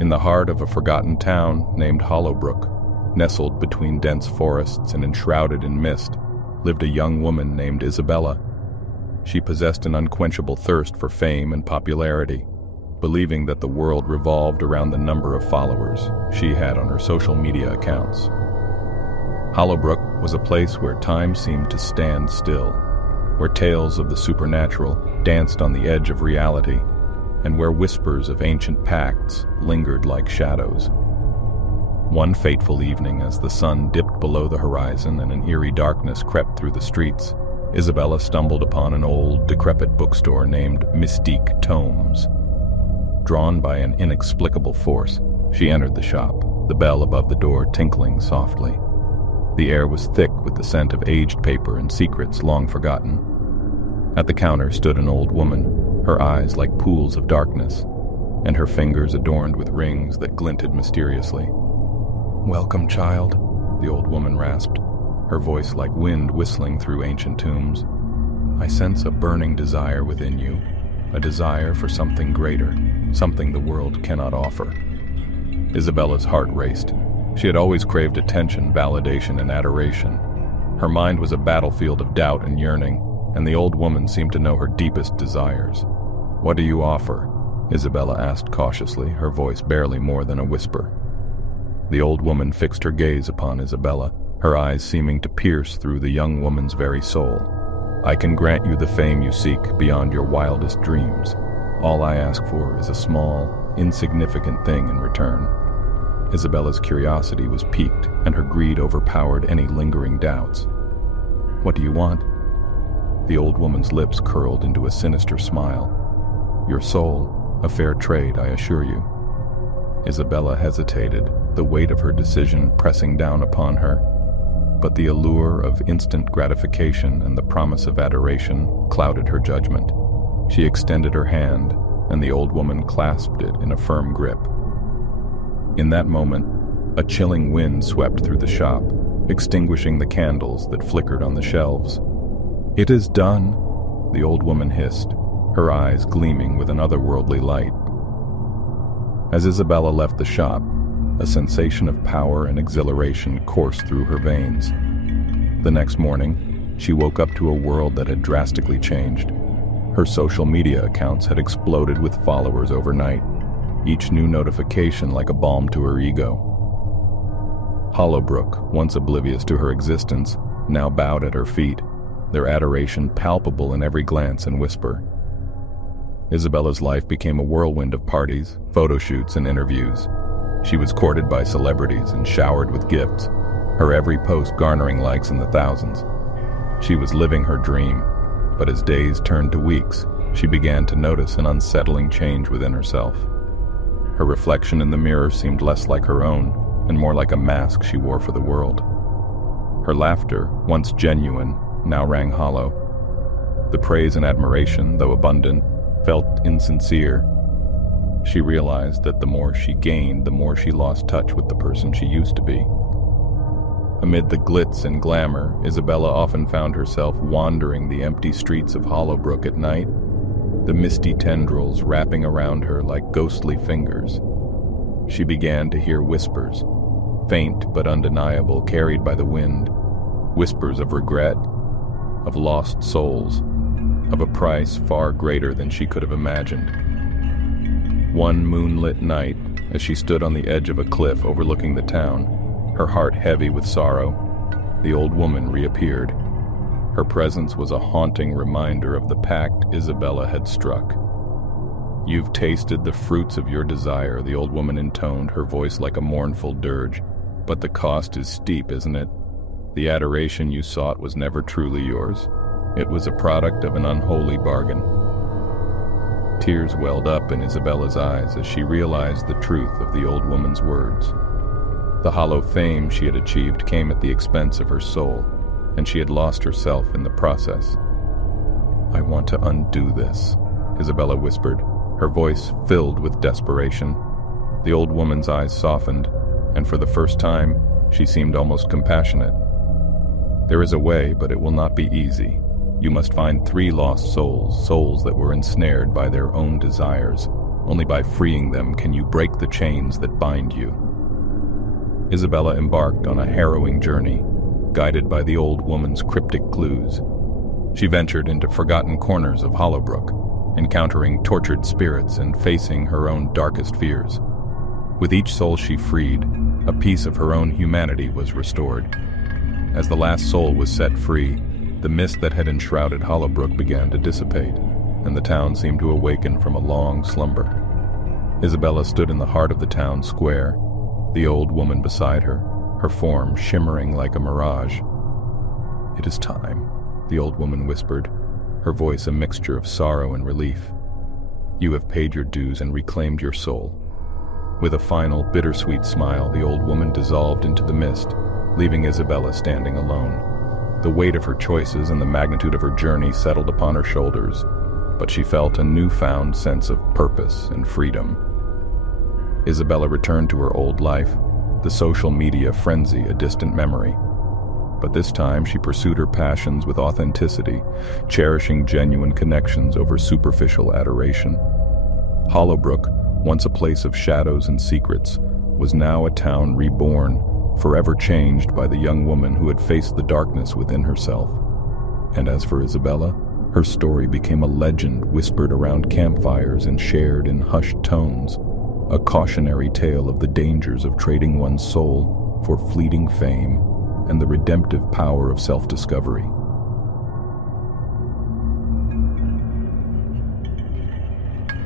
In the heart of a forgotten town named Hollowbrook, nestled between dense forests and enshrouded in mist, lived a young woman named Isabella. She possessed an unquenchable thirst for fame and popularity, believing that the world revolved around the number of followers she had on her social media accounts. Hollowbrook was a place where time seemed to stand still, where tales of the supernatural danced on the edge of reality, and where whispers of ancient pacts lingered like shadows. One fateful evening, as the sun dipped below the horizon and an eerie darkness crept through the streets, Isabella stumbled upon an old, decrepit bookstore named Mystique Tomes. Drawn by an inexplicable force, she entered the shop, the bell above the door tinkling softly. The air was thick with the scent of aged paper and secrets long forgotten. At the counter stood an old woman, her eyes like pools of darkness, and her fingers adorned with rings that glinted mysteriously. "Welcome, child," the old woman rasped, her voice like wind whistling through ancient tombs. "I sense a burning desire within you, a desire for something greater, something the world cannot offer." Isabella's heart raced. She had always craved attention, validation, and adoration. Her mind was a battlefield of doubt and yearning, and the old woman seemed to know her deepest desires. "What do you offer?" Isabella asked cautiously, her voice barely more than a whisper. The old woman fixed her gaze upon Isabella, her eyes seeming to pierce through the young woman's very soul. "I can grant you the fame you seek beyond your wildest dreams. All I ask for is a small, insignificant thing in return." Isabella's curiosity was piqued, and her greed overpowered any lingering doubts. "What do you want?" The old woman's lips curled into a sinister smile. "Your soul, a fair trade, I assure you." Isabella hesitated, the weight of her decision pressing down upon her. But the allure of instant gratification and the promise of adoration clouded her judgment. She extended her hand, and the old woman clasped it in a firm grip. In that moment, a chilling wind swept through the shop, extinguishing the candles that flickered on the shelves. "It is done," the old woman hissed, her eyes gleaming with an otherworldly light. As Isabella left the shop, a sensation of power and exhilaration coursed through her veins. The next morning, she woke up to a world that had drastically changed. Her social media accounts had exploded with followers overnight, each new notification like a balm to her ego. Hollowbrook, once oblivious to her existence, now bowed at her feet, their adoration palpable in every glance and whisper. Isabella's life became a whirlwind of parties, photo shoots, and interviews. She was courted by celebrities and showered with gifts, her every post garnering likes in the thousands. She was living her dream, but as days turned to weeks, she began to notice an unsettling change within herself. Her reflection in the mirror seemed less like her own, and more like a mask she wore for the world. Her laughter, once genuine, now rang hollow. The praise and admiration, though abundant, felt insincere. She realized that the more she gained, the more she lost touch with the person she used to be. Amid the glitz and glamour, Isabella often found herself wandering the empty streets of Hollowbrook at night, the misty tendrils wrapping around her like ghostly fingers. She began to hear whispers, faint but undeniable, carried by the wind, whispers of regret, of lost souls, of a price far greater than she could have imagined. One moonlit night, as she stood on the edge of a cliff overlooking the town, her heart heavy with sorrow, the old woman reappeared. Her presence was a haunting reminder of the pact Isabella had struck. "You've tasted the fruits of your desire," the old woman intoned, her voice like a mournful dirge. "But the cost is steep, isn't it? The adoration you sought was never truly yours. It was a product of an unholy bargain." Tears welled up in Isabella's eyes as she realized the truth of the old woman's words. The hollow fame she had achieved came at the expense of her soul, and she had lost herself in the process. "I want to undo this," Isabella whispered, her voice filled with desperation. The old woman's eyes softened, and for the first time, she seemed almost compassionate. "There is a way, but it will not be easy. You must find 3 lost souls, souls that were ensnared by their own desires. Only by freeing them can you break the chains that bind you. Isabella embarked on a harrowing journey, guided by the old woman's cryptic clues. She ventured into forgotten corners of Hollowbrook, encountering tortured spirits and facing her own darkest fears. With each soul she freed, a piece of her own humanity was restored. As the last soul was set free, the mist that had enshrouded Hollowbrook began to dissipate, and the town seemed to awaken from a long slumber. Isabella stood in the heart of the town square, the old woman beside her, her form shimmering like a mirage. "It is time," the old woman whispered, her voice a mixture of sorrow and relief. "You have paid your dues and reclaimed your soul." With a final, bittersweet smile, the old woman dissolved into the mist, leaving Isabella standing alone. The weight of her choices and the magnitude of her journey settled upon her shoulders, but she felt a newfound sense of purpose and freedom. Isabella returned to her old life, the social media frenzy a distant memory. But this time she pursued her passions with authenticity, cherishing genuine connections over superficial adoration. Hollowbrook, once a place of shadows and secrets, was now a town reborn, forever changed by the young woman who had faced the darkness within herself. And as for Isabella, her story became a legend whispered around campfires and shared in hushed tones, a cautionary tale of the dangers of trading one's soul for fleeting fame and the redemptive power of self-discovery.